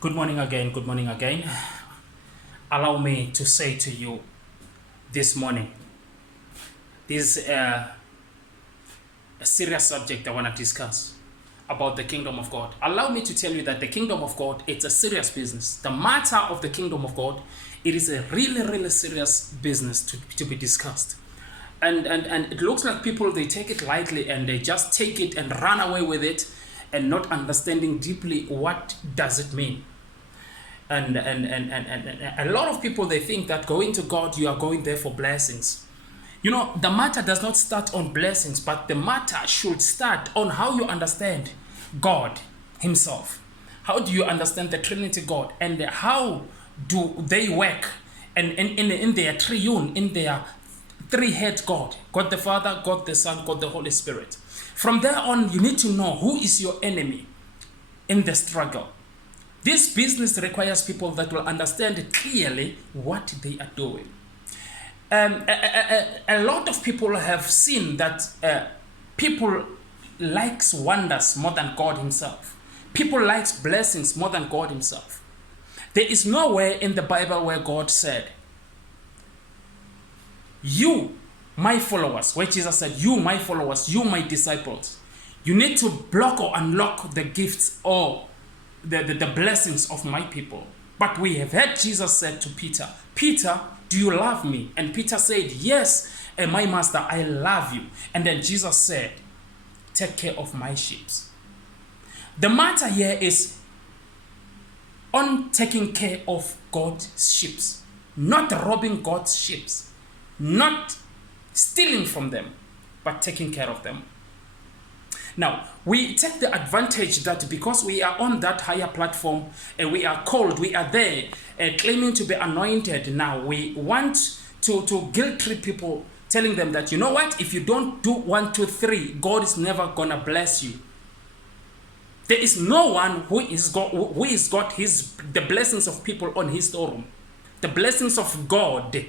Good morning again. Good morning again. Allow me to say to you this morning, this is a serious subject I want to discuss about the kingdom of God. Allow me to tell you that the kingdom of God, it's a serious business. The matter of the kingdom of God, it is a really, really serious business to be discussed. And it looks like people, they take it lightly and they just take it and run away with it and not understanding deeply what does it mean. And a lot of people, they think that going to God, you are going there for blessings. You know, the matter does not start on blessings, but the matter should start on how you understand God himself. How do you understand the Trinity God, and how do they work, and in their triune, in their three-head God, God the Father, God the Son, God the Holy Spirit. From there on, you need to know who is your enemy in the struggle. This business requires people that will understand clearly what they are doing. A lot of people have seen that people likes wonders more than God himself. People likes blessings more than God himself. There is nowhere in the Bible where God said, you, my followers, where Jesus said, you, my followers, you, my disciples, you need to block or unlock the gifts or the blessings of my people. But we have heard Jesus said to Peter, Peter, do you love me? And Peter said, yes, and my master, I love you. And then Jesus said, take care of my sheep. The matter here is on taking care of God's sheep, not robbing God's sheep, not stealing from them, but taking care of them. Now, we take the advantage that because we are on that higher platform and we are called, we are there claiming to be anointed. Now, we want to guilt trip people, telling them that, you know what, if you don't do 1, 2, 3, God is never going to bless you. There is no one who is got the blessings of people on his storeroom. The blessings of God.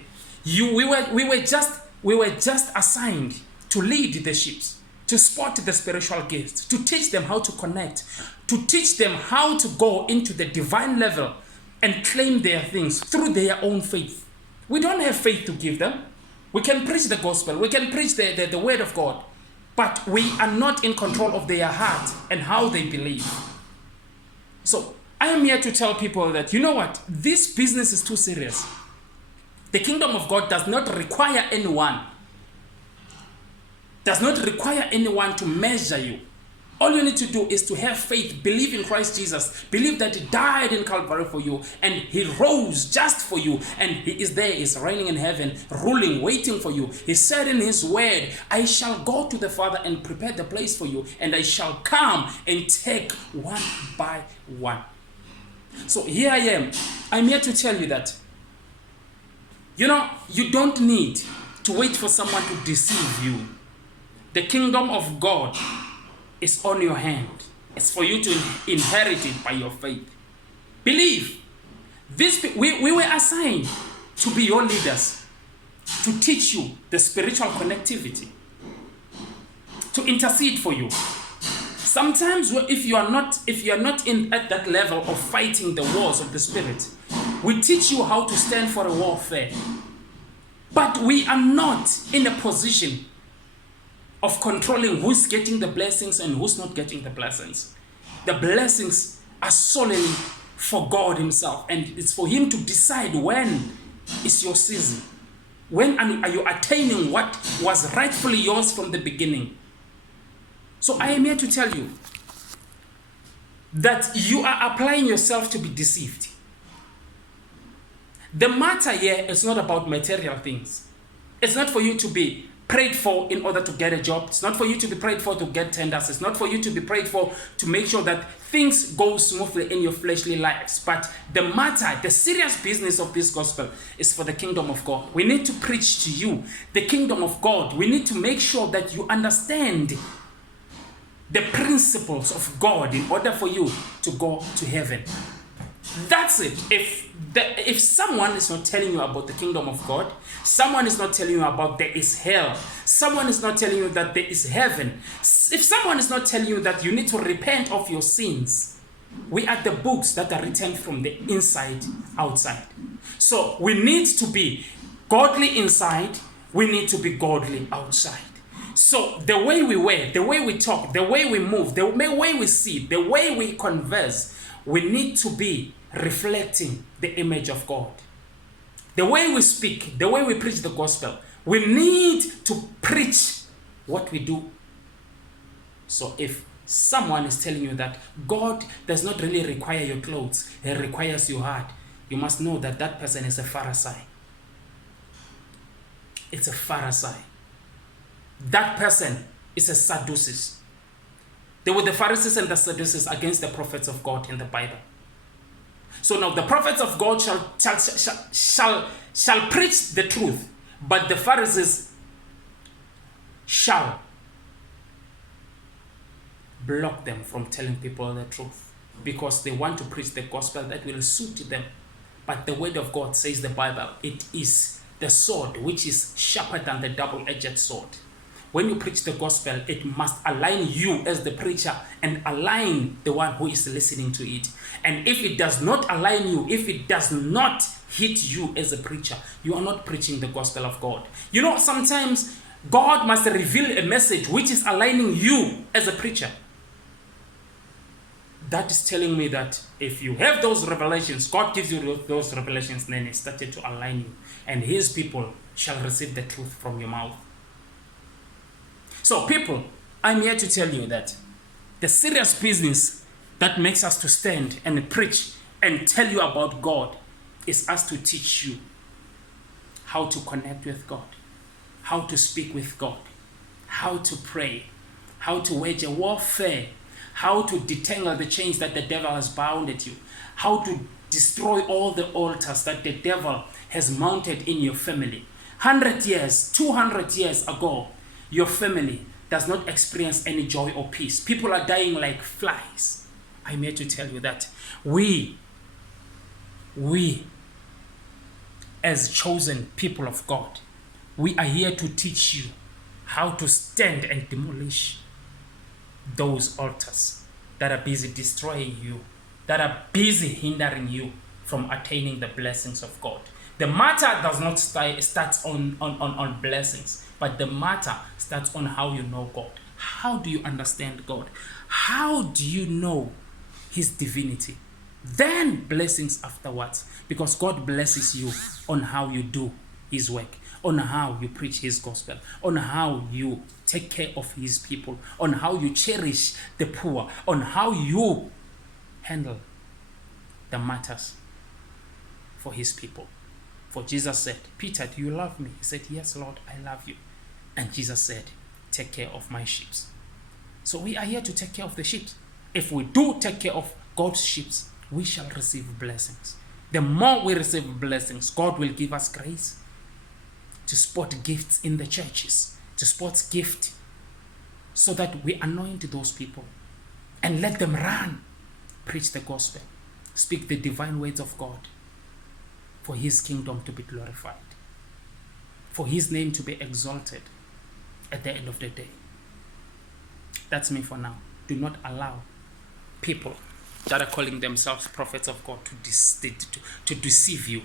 We were just assigned to lead the sheep, to spot the spiritual gifts, to teach them how to connect, to teach them how to go into the divine level and claim their things through their own faith. We don't have faith to give them. We can preach the gospel, we can preach the word of God, but we are not in control of their heart and how they believe. So I am here to tell people that, you know what, this business is too serious. The kingdom of God does not require anyone to measure you. All you need to do is to have faith, believe in Christ Jesus, believe that he died in Calvary for you, and he rose just for you, and he is there, is reigning in heaven, ruling, waiting for you. He said in his word, I shall go to the Father and prepare the place for you, and I shall come and take one by one. So here I am. I'm here to tell you that, you know, you don't need to wait for someone to deceive you. The kingdom of God is on your hand. It's for you to inherit it by your faith. Believe. We were assigned to be your leaders, to teach you the spiritual connectivity, to intercede for you. Sometimes if you are not at that level of fighting the wars of the spirit, we teach you how to stand for a warfare. But we are not in a position of controlling who's getting the blessings and who's not getting the blessings. The blessings are solely for God himself, and it's for him to decide when is your season. When are you attaining what was rightfully yours from the beginning? So I am here to tell you that you are applying yourself to be deceived. The matter here is not about material things. It's not for you to be prayed for in order to get a job. It's not for you to be prayed for to get tenders. It's not for you to be prayed for to make sure that things go smoothly in your fleshly lives. But the matter, the serious business of this gospel is for the kingdom of God. We need to preach to you the kingdom of God. We need to make sure that you understand the principles of God in order for you to go to heaven. That's it. If someone is not telling you about the kingdom of God, someone is not telling you about there is hell, someone is not telling you that there is heaven, if someone is not telling you that you need to repent of your sins, We are the books that are written from the inside outside. So we need to be godly inside, we need to be godly outside. So the way we wear, the way we talk, the way we move, the way we see, the way we converse, we need to be reflecting the image of God. The way we speak, the way we preach the gospel, we need to preach what we do. So if someone is telling you that God does not really require your clothes, He requires your heart, you must know that that person is a Pharisee. It's a Pharisee. That person is a Sadducee. They were the Pharisees and the Sadducees against the prophets of God in the Bible. So now the prophets of God shall preach the truth, but the Pharisees shall block them from telling people the truth because they want to preach the gospel that will suit them. But the word of God, says the Bible, it is the sword which is sharper than the double-edged sword. When you preach the gospel, it must align you as the preacher and align the one who is listening to it. And if it does not align you, if it does not hit you as a preacher, you are not preaching the gospel of God. You know, sometimes God must reveal a message which is aligning you as a preacher. That is telling me that if you have those revelations, God gives you those revelations, then He started to align you. And His people shall receive the truth from your mouth. So people, I'm here to tell you that the serious business that makes us to stand and preach and tell you about God is us to teach you how to connect with God, how to speak with God, how to pray, how to wage a warfare, how to detangle the chains that the devil has bounded you, how to destroy all the altars that the devil has mounted in your family. 100 years, 200 years ago, your family does not experience any joy or peace. People are dying like flies. I'm here to tell you that we as chosen people of God, we are here to teach you how to stand and demolish those altars that are busy destroying you, that are busy hindering you from attaining the blessings of God. The matter does not start on blessings, but the matter starts on how you know God. How do you understand God? How do you know His divinity? Then blessings afterwards, because God blesses you on how you do His work, on how you preach His gospel, on how you take care of His people, on how you cherish the poor, on how you handle the matters for His people. For Jesus said, Peter, do you love me? He said, yes, Lord, I love you. And Jesus said, take care of my sheep. So we are here to take care of the sheep. If we do take care of God's sheep, we shall receive blessings. The more we receive blessings, God will give us grace to spot gifts in the churches, to spot gifts so that we anoint those people and let them run, preach the gospel, speak the divine words of God for His kingdom to be glorified, for His name to be exalted at the end of the day. That's me for now. Do not allow people that are calling themselves prophets of God to deceive you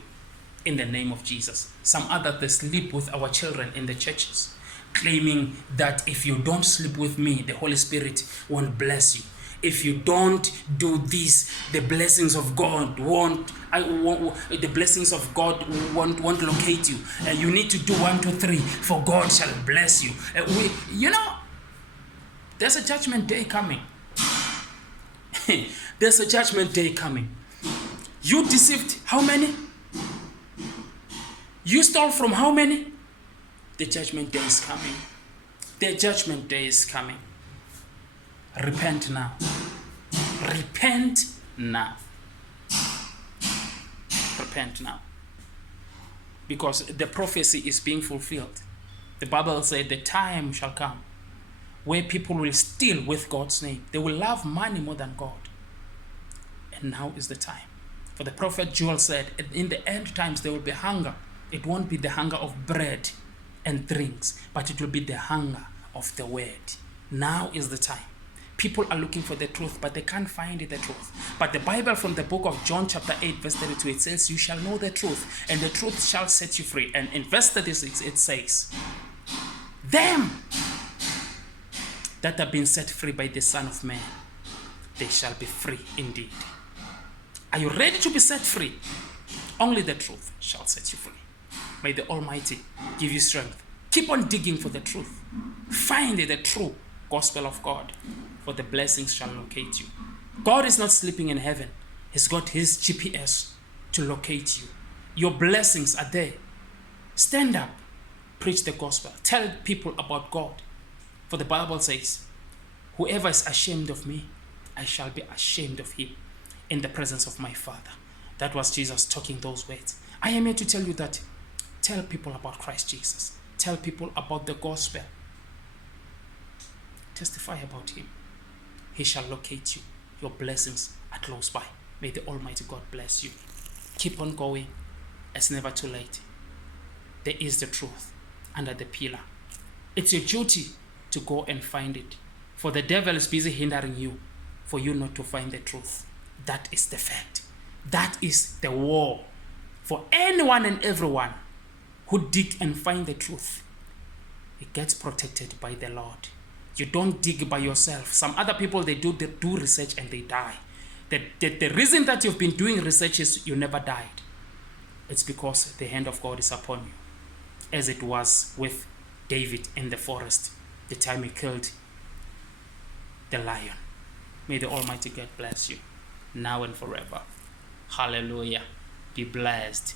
in the name of Jesus. Some others, they sleep with our children in the churches, claiming that if you don't sleep with me, the Holy Spirit won't bless you. If you don't do this, the blessings of God won't locate you. You need to do 1, 2, 3 for God shall bless you. There's a judgment day coming. There's a judgment day coming. You deceived how many? You stole from how many? The judgment day is coming. The judgment day is coming. Repent now. Repent now. Repent now. Because the prophecy is being fulfilled. The Bible said the time shall come where people will steal with God's name. They will love money more than God. And now is the time. For the prophet Joel said, in the end times there will be hunger. It won't be the hunger of bread and drinks, but it will be the hunger of the word. Now is the time. People are looking for the truth, but they can't find the truth. But the Bible from the book of John chapter 8 verse 32, it says, you shall know the truth, and the truth shall set you free. And in verse 36 it says, them that have been set free by the Son of Man, they shall be free indeed. Are you ready to be set free? Only the truth shall set you free. May the Almighty give you strength. Keep on digging for the truth. Find the true gospel of God, for the blessings shall locate you. God is not sleeping in heaven. He's got his GPS to locate you. Your blessings are there. Stand up. Preach the gospel. Tell people about God. For the Bible says, whoever is ashamed of me, I shall be ashamed of him in the presence of my Father. That was Jesus talking those words. I am here to tell you that tell people about Christ Jesus. Tell people about the gospel. Testify about him. He shall locate you. Your blessings are close by. May the Almighty God bless you. Keep on going. It's never too late. There is the truth under the pillar. It's your duty to go and find it. For the devil is busy hindering you for you not to find the truth. That is the fact. That is the war. For anyone and everyone who dig and find the truth, it gets protected by the Lord. You don't dig by yourself. Some other people, they do research and they die. The reason that you've been doing research is you never died. It's because the hand of God is upon you, as it was with David in the forest, the time he killed the lion. May the Almighty God bless you, now and forever. Hallelujah. Be blessed.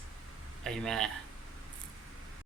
Amen.